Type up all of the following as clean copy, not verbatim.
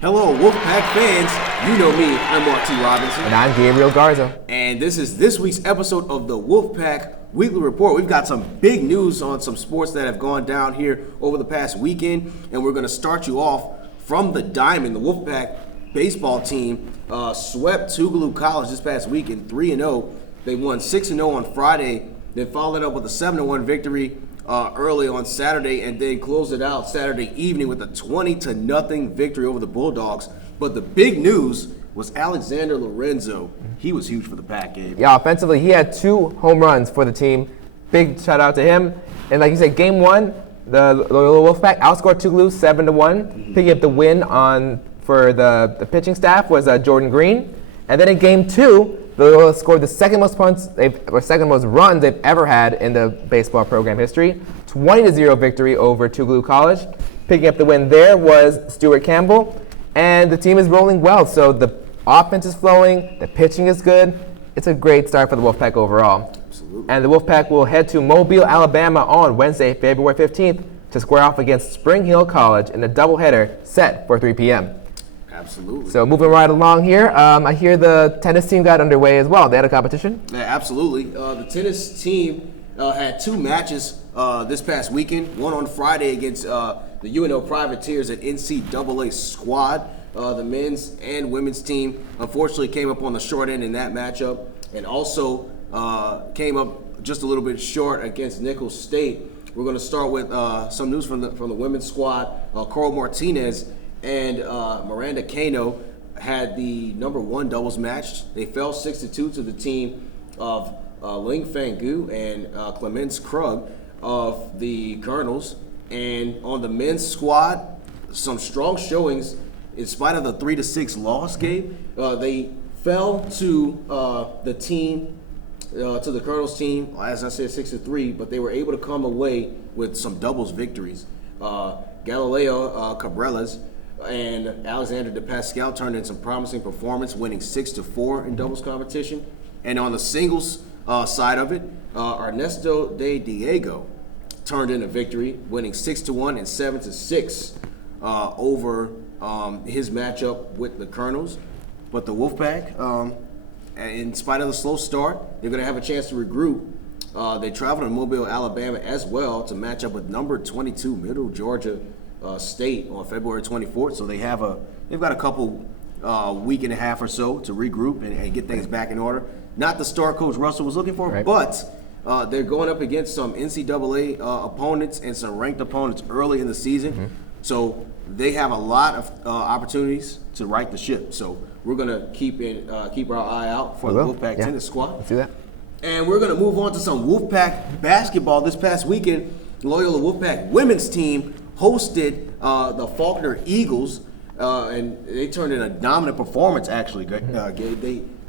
Hello, Wolfpack fans. You know me, I'm Mark T. Robinson. And I'm Gabriel Garza. And this is this week's episode of the Wolfpack Weekly Report. We've got some big news on some sports that have gone down here over the past weekend. And we're going to start you off from the Diamond. The Wolfpack baseball team swept Tougaloo College this past weekend, 3-0. They won 6-0 on Friday. They followed up with a 7-1 victory early on Saturday, and then closed it out Saturday evening with a 20-0 victory over the Bulldogs. But the big news was Alexander Lorenzo. He was huge for the Pack, Gabe. Yeah, offensively, he had 2 home runs for the team. Big shout out to him. And like you said, game 1, the Wolfpack outscored Tougaloo 7-1. Picking up the win for the pitching staff was Jordan Green. And then in game 2, Loyola scored the second most runs they've ever had in the baseball program history. 20-0 victory over Tougaloo College. Picking up the win there was Stuart Campbell. And the team is rolling well. So the offense is flowing. The pitching is good. It's a great start for the Wolfpack overall. Absolutely. And the Wolfpack will head to Mobile, Alabama on Wednesday, February 15th to square off against Spring Hill College in a doubleheader set for 3 p.m. Absolutely. So moving right along here, I hear the tennis team got underway as well. They had a competition? Yeah, absolutely. The tennis team had 2 matches this past weekend. One on Friday against the UNO Privateers at NCAA squad. The men's and women's team unfortunately came up on the short end in that matchup, and also came up just a little bit short against Nicholls State. We're going to start with some news from the women's squad. Coral Martinez and Miranda Cano had the number 1 doubles match. They fell 6-2 to the team of Ling Fangu and Clemens Krug of the Colonels. And on the men's squad, some strong showings in spite of the 3-6 loss, Gabe. They fell to the team, to the Colonels team, as I said, 6-3, but they were able to come away with some doubles victories. Galileo Cabrelas and Alexander DePascal turned in some promising performance, winning 6-4 in doubles competition. And on the singles side of it, Ernesto de Diego turned in a victory, winning 6-1 and 7-6 over his matchup with the Colonels. But the Wolfpack, in spite of the slow start, they're going to have a chance to regroup. They travel to Mobile, Alabama as well to match up with number 22 Middle Georgia State on February 24th. So they've got a couple week and a half or so to regroup and get things back in order. Not the star Coach Russell was looking for, right, but they're going up against some NCAA opponents and some ranked opponents early in the season. Mm-hmm. So they have a lot of opportunities to right the ship. So we're going to keep our eye out for the Wolfpack tennis squad. Let's do that. And we're going to move on to some Wolfpack basketball. This past weekend, Loyola Wolfpack women's team hosted the Faulkner Eagles, and they turned in a dominant performance, actually.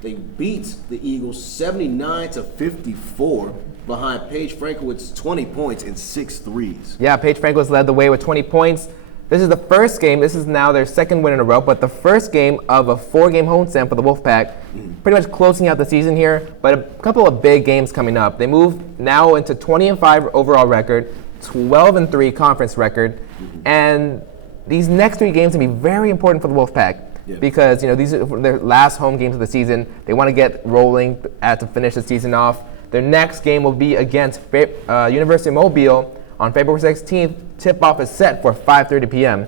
They beat the Eagles 79-54 behind Paige Frankowitz 20 points and 6 threes. Yeah, Paige Frankowitz led the way with 20 points. This is the first game. This is now their second win in a row, but the first game of a 4-game homestand for the Wolfpack. Pretty much closing out the season here, but a couple of big games coming up. They move now into 20-5 overall record, 12-3 conference record, and these next 3 games will be very important for the Wolfpack. Yeah. Because these are their last home games of the season. They want to get rolling to finish the season off. Their next game will be against University of Mobile on February 16th. Tip-off is set for 5:30 p.m.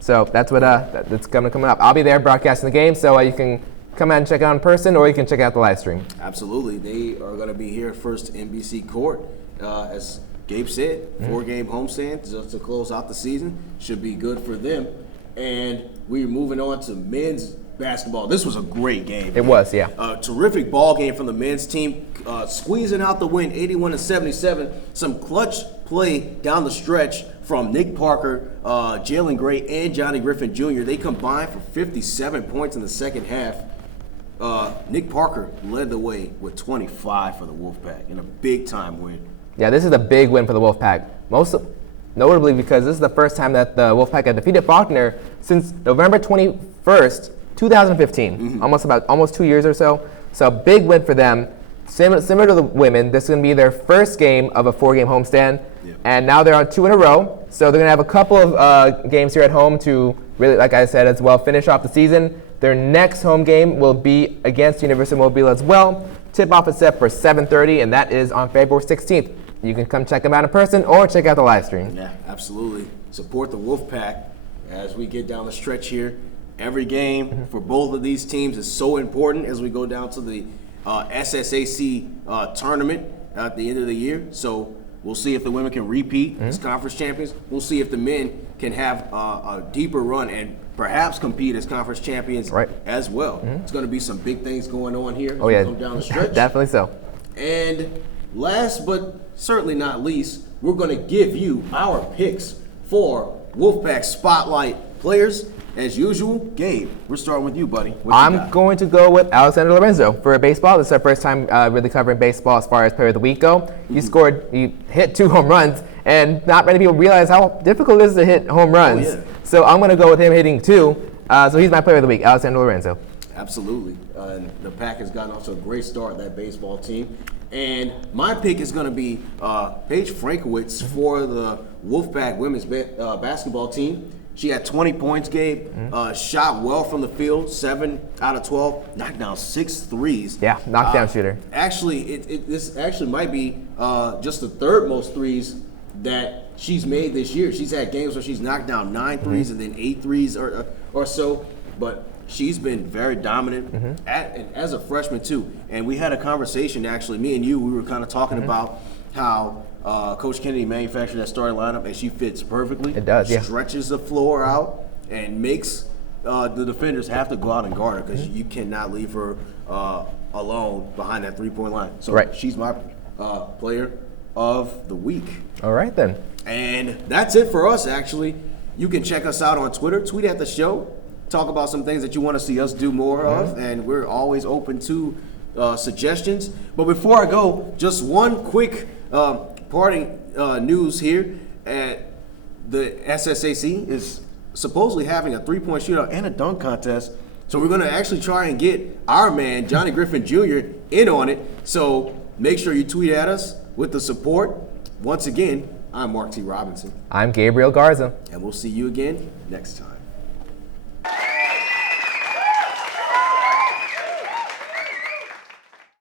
So that's that's coming up. I'll be there broadcasting the game, so you can come out and check it out in person, or you can check out the live stream. Absolutely. They are going to be here at First NBC Court. As Gabe said, 4-game homestand just to close out the season. Should be good for them. And we're moving on to men's basketball. This was a great game. It was, yeah. A terrific ball game from the men's team, squeezing out the win, 81-77. Some clutch play down the stretch from Nick Parker, Jalen Gray, and Johnny Griffin Jr. They combined for 57 points in the second half. Nick Parker led the way with 25 for the Wolfpack in a big-time win. Yeah, this is a big win for the Wolfpack. Notably because this is the first time that the Wolfpack had defeated Faulkner since November 21st, 2015. Mm-hmm. Almost 2 years or so. So big win for them. Similar to the women, this is going to be their first game of a 4-game homestand, Yeah. and now they're on 2 in a row. So they're going to have a couple of games here at home to really, like I said as well, finish off the season. Their next home game will be against University of Mobile as well. Tip-off is set for 7:30, and that is on February 16th. You can come check them out in person or check out the live stream. Yeah, absolutely. Support the Wolfpack as we get down the stretch here. Every game for both of these teams is so important as we go down to the SSAC tournament at the end of the year. So we'll see if the women can repeat as conference champions. We'll see if the men can have a deeper run and perhaps compete as conference champions as well. It's going to be some big things going on here as we go down the stretch. Definitely so. And last but certainly not least, we're going to give you our picks for Wolfpack Spotlight players. As usual, Gabe, we're starting with you, buddy. What you I'm got? going to go with Alexander Lorenzo for baseball. This is our first time really covering baseball as far as player of the week go. He hit 2 home runs, and not many people realize how difficult it is to hit home runs. Oh, yeah. So I'm going to go with him hitting 2. So he's my player of the week, Alexander Lorenzo. Absolutely. And the Pack has gotten off to a great start, that baseball team. And my pick is going to be Paige Frankowitz for the Wolfpack women's basketball team. She had 20 points, Gabe. Shot well from the field, 7 out of 12. Knocked down 6 threes. Yeah, knockdown shooter. Actually, this actually might be just the 3rd most threes that she's made this year. She's had games where she's knocked down 9 threes and then 8 threes or so. But she's been very dominant and as a freshman too. And we had a conversation, actually, me and you, we were kind of talking about how Coach Kennedy manufactured that starting lineup, and she fits perfectly. It does, yeah. Stretches the floor out and makes the defenders have to go out and guard her because you cannot leave her alone behind that 3-point line. So she's my player of the week. All right, then. And that's it for us, actually. You can check us out on Twitter. Tweet at the show. Talk about some things that you want to see us do more of, and we're always open to suggestions. But before I go, just one quick parting news here. The SSAC is supposedly having a 3-point shootout and a dunk contest. So we're going to actually try and get our man, Johnny Griffin Jr., in on it. So make sure you tweet at us with the support. Once again, I'm Mark T. Robinson. I'm Gabriel Garza. And we'll see you again next time.